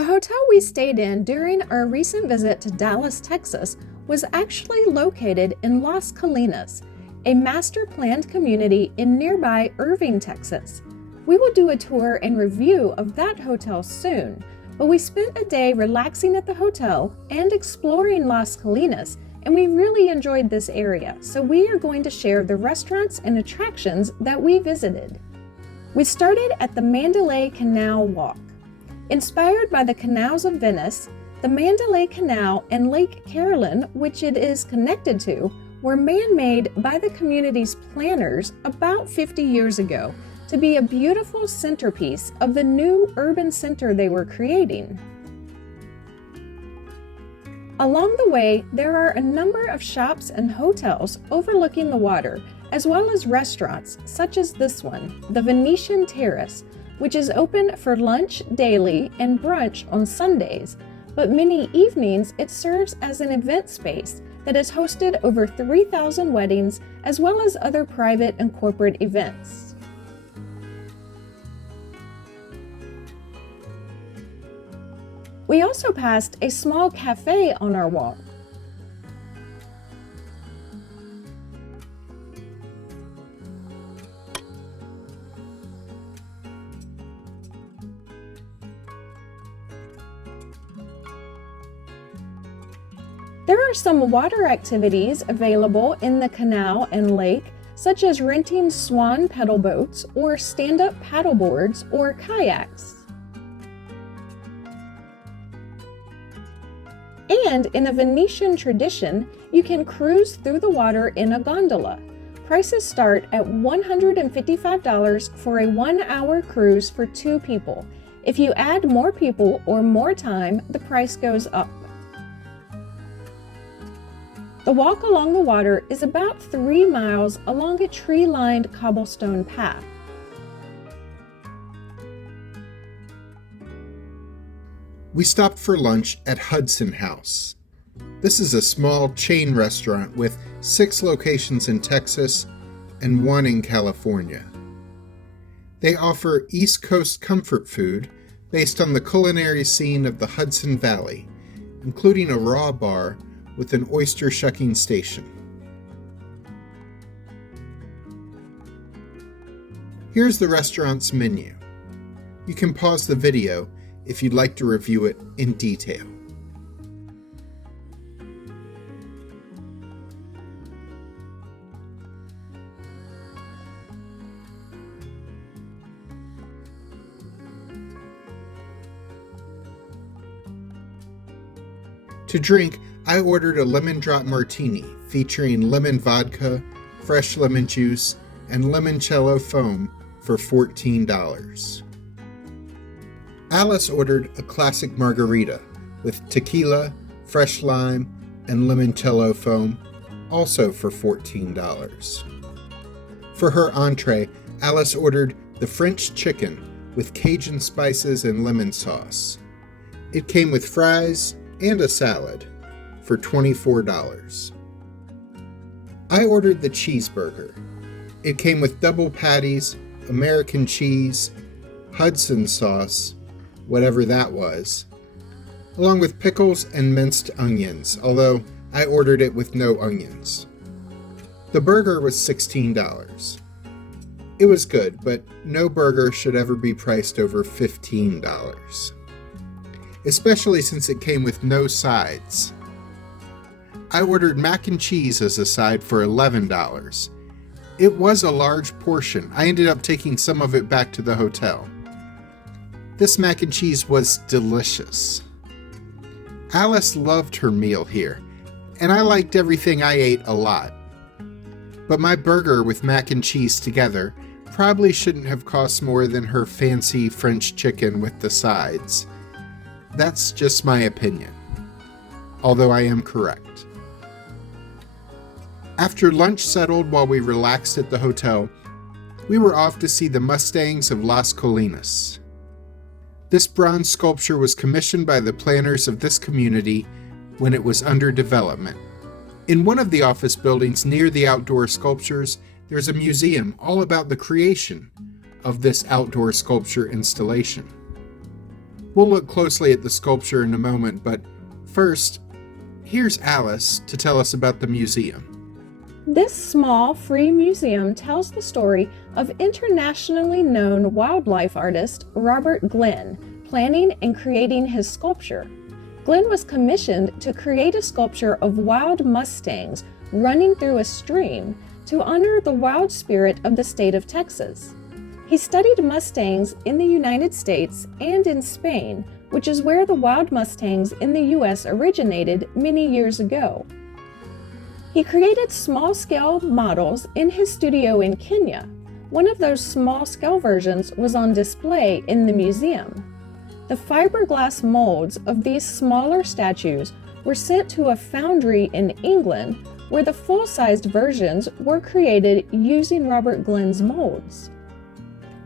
The hotel we stayed in during our recent visit to Dallas, Texas, was actually located in Las Colinas, a master-planned community in nearby Irving, Texas. We will do a tour and review of that hotel soon, but we spent a day relaxing at the hotel and exploring Las Colinas, and we really enjoyed this area, so we are going to share the restaurants and attractions that we visited. We started at the Mandalay Canal walk. Inspired by the canals of Venice, the Mandalay Canal and Lake Carolyn, which it is connected to, were man-made by the community's planners about 50 years ago to be a beautiful centerpiece of the new urban center they were creating. Along the way, there are a number of shops and hotels overlooking the water, as well as restaurants such as this one, the Venetian Terrace, which is open for lunch daily and brunch on Sundays, but many evenings it serves as an event space that has hosted over 3,000 weddings as well as other private and corporate events. We also passed a small cafe on our walk. There are some water activities available in the canal and lake, such as renting swan pedal boats or stand-up paddleboards or kayaks. And in a Venetian tradition, you can cruise through the water in a gondola. Prices start at $155 for a 1-hour cruise for 2 people. If you add more people or more time, the price goes up. The walk along the water is about 3 miles along a tree-lined cobblestone path. We stopped for lunch at Hudson House. This is a small chain restaurant with 6 locations in Texas and 1 in California. They offer East Coast comfort food based on the culinary scene of the Hudson Valley, including a raw bar with an oyster shucking station. Here's the restaurant's menu. You can pause the video if you'd like to review it in detail. To drink, I ordered a lemon drop martini featuring lemon vodka, fresh lemon juice, and limoncello foam for $14. Alice ordered a classic margarita with tequila, fresh lime, and limoncello foam, also for $14. For her entree, Alice ordered the French chicken with Cajun spices and lemon sauce. It came with fries and a salad for $24. I ordered the cheeseburger. It came with double patties, American cheese, Hudson sauce, whatever that was, along with pickles and minced onions, although I ordered it with no onions. The burger was $16. It was good, but no burger should ever be priced over $15, especially since it came with no sides. I ordered mac and cheese as a side for $11. It was a large portion. I ended up taking some of it back to the hotel. This mac and cheese was delicious. Alice loved her meal here, and I liked everything I ate a lot. But my burger with mac and cheese together probably shouldn't have cost more than her fancy French chicken with the sides. That's just my opinion, although I am correct. After lunch settled while we relaxed at the hotel, we were off to see the Mustangs of Las Colinas. This bronze sculpture was commissioned by the planners of this community when it was under development. In one of the office buildings near the outdoor sculptures, there's a museum all about the creation of this outdoor sculpture installation. We'll look closely at the sculpture in a moment, but first, here's Alice to tell us about the museum. This small, free museum tells the story of internationally known wildlife artist Robert Glenn planning and creating his sculpture. Glenn was commissioned to create a sculpture of wild Mustangs running through a stream to honor the wild spirit of the state of Texas. He studied Mustangs in the United States and in Spain, which is where the wild Mustangs in the U.S. originated many years ago. He created small-scale models in his studio in Kenya. One of those small-scale versions was on display in the museum. The fiberglass molds of these smaller statues were sent to a foundry in England, where the full-sized versions were created using Robert Glenn's molds.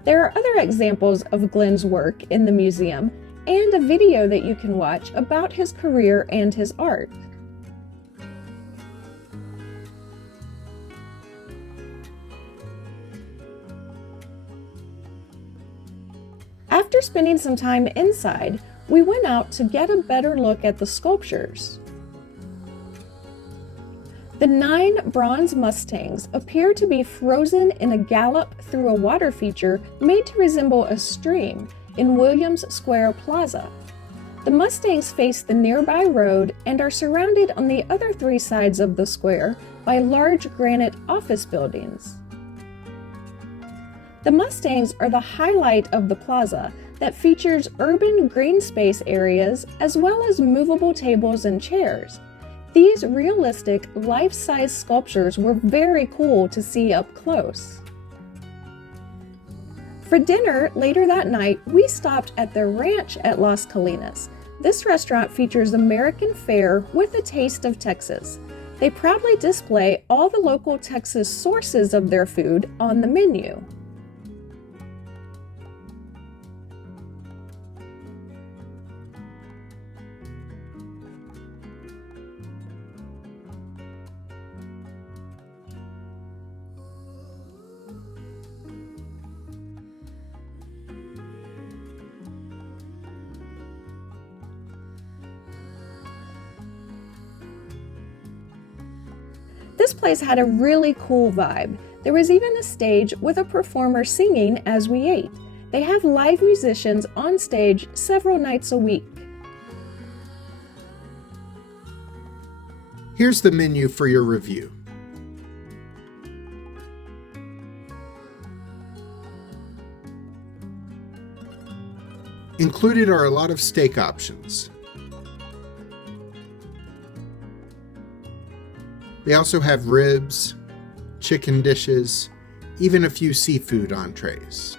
There are other examples of Glenn's work in the museum and a video that you can watch about his career and his art. After spending some time inside, we went out to get a better look at the sculptures. The 9 bronze Mustangs appear to be frozen in a gallop through a water feature made to resemble a stream in Williams Square Plaza. The Mustangs face the nearby road and are surrounded on the other 3 sides of the square by large granite office buildings. The Mustangs are the highlight of the plaza that features urban green space areas as well as movable tables and chairs. These realistic, life-size sculptures were very cool to see up close. For dinner later that night, we stopped at the Ranch at Las Colinas. This restaurant features American fare with a taste of Texas. They proudly display all the local Texas sources of their food on the menu. This place had a really cool vibe. There was even a stage with a performer singing as we ate. They have live musicians on stage several nights a week. Here's the menu for your review. Included are a lot of steak options. They also have ribs, chicken dishes, even a few seafood entrees.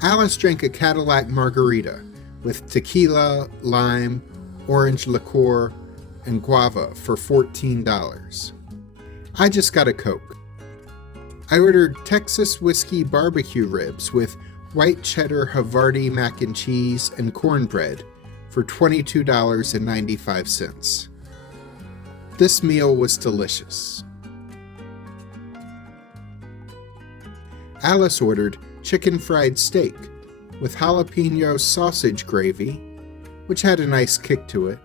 Alice drank a Cadillac margarita with tequila, lime, orange liqueur, and guava for $14. I just got a Coke. I ordered Texas whiskey barbecue ribs with white cheddar Havarti mac and cheese and cornbread for $22.95. This meal was delicious. Alice ordered chicken fried steak with jalapeno sausage gravy, which had a nice kick to it.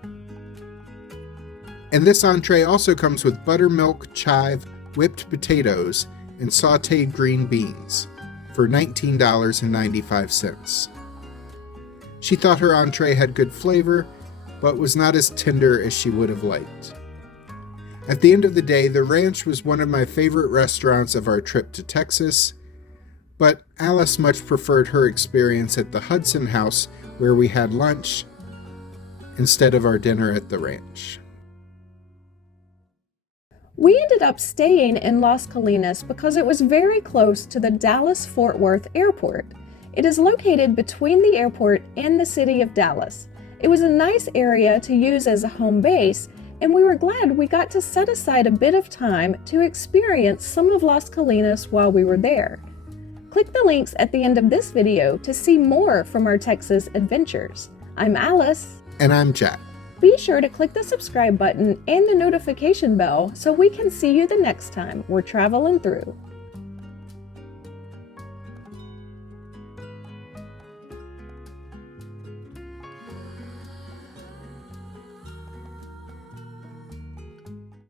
And this entree also comes with buttermilk, chive, whipped potatoes, and sautéed green beans for $19.95. She thought her entree had good flavor, but was not as tender as she would have liked. At the end of the day, the ranch was one of my favorite restaurants of our trip to Texas, but Alice much preferred her experience at the Hudson house where we had lunch instead of our dinner at the ranch. We ended up staying in Las Colinas because it was very close to the Dallas-Fort Worth airport. It is located between the airport and the city of Dallas. It was a nice area to use as a home base, and we were glad we got to set aside a bit of time to experience some of Las Colinas while we were there. Click the links at the end of this video to see more from our Texas adventures. I'm Alice. And I'm Jack. Be sure to click the subscribe button and the notification bell so we can see you the next time we're traveling through.